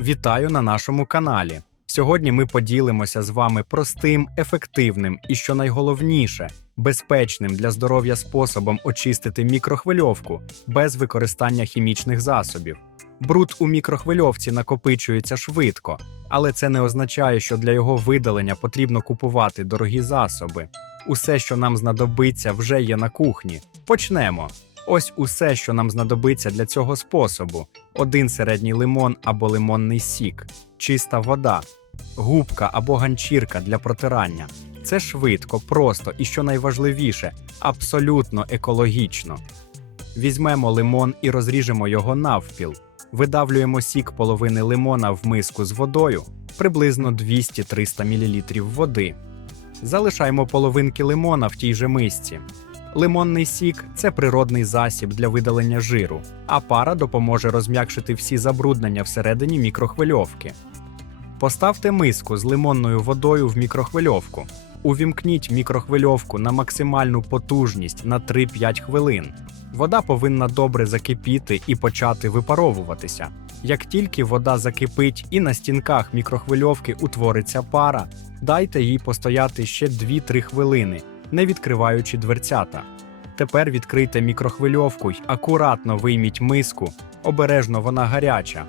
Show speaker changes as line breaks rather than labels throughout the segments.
Вітаю на нашому каналі. Сьогодні ми поділимося з вами простим, ефективним і, що найголовніше, безпечним для здоров'я способом очистити мікрохвильовку без використання хімічних засобів. Бруд у мікрохвильовці накопичується швидко, але це не означає, що для його видалення потрібно купувати дорогі засоби. Усе, що нам знадобиться, вже є на кухні. Почнемо. Ось усе, що нам знадобиться для цього способу: один середній лимон або лимонний сік, чиста вода, губка або ганчірка для протирання. Це швидко, просто і що найважливіше, абсолютно екологічно. Візьмемо лимон і розріжемо його навпіл. Видавлюємо сік половини лимона в миску з водою, приблизно 200-300 мл води. Залишаємо половинки лимона в тій же мисці. Лимонний сік це природний засіб для видалення жиру, а пара допоможе розм'якшити всі забруднення всередині мікрохвильовки. Поставте миску з лимонною водою в мікрохвильовку. Увімкніть мікрохвильовку на максимальну потужність на 3-5 хвилин. Вода повинна добре закипіти і почати випаровуватися. Як тільки вода закипить і на стінках мікрохвильовки утвориться пара, дайте їй постояти ще 2-3 хвилини, не відкриваючи дверцята. Тепер відкрийте мікрохвильовку й акуратно вийміть миску, обережно вона гаряча.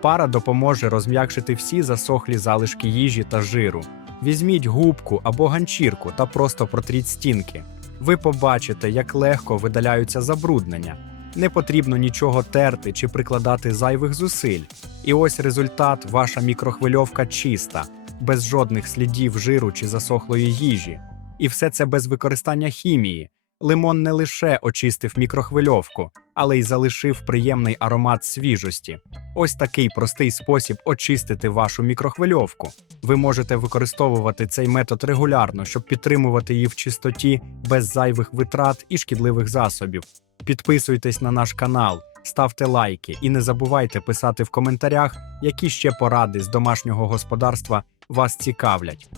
Пара допоможе розм'якшити всі засохлі залишки їжі та жиру. Візьміть губку або ганчірку та просто протріть стінки. Ви побачите, як легко видаляються забруднення. Не потрібно нічого терти чи прикладати зайвих зусиль. І ось результат: ваша мікрохвильовка чиста, без жодних слідів жиру чи засохлої їжі. І все це без використання хімії. Лимон не лише очистив мікрохвильовку, але й залишив приємний аромат свіжості. Ось такий простий спосіб очистити вашу мікрохвильовку. Ви можете використовувати цей метод регулярно, щоб підтримувати її в чистоті без зайвих витрат і шкідливих засобів. Підписуйтесь на наш канал, ставте лайки і не забувайте писати в коментарях, які ще поради з домашнього господарства вас цікавлять.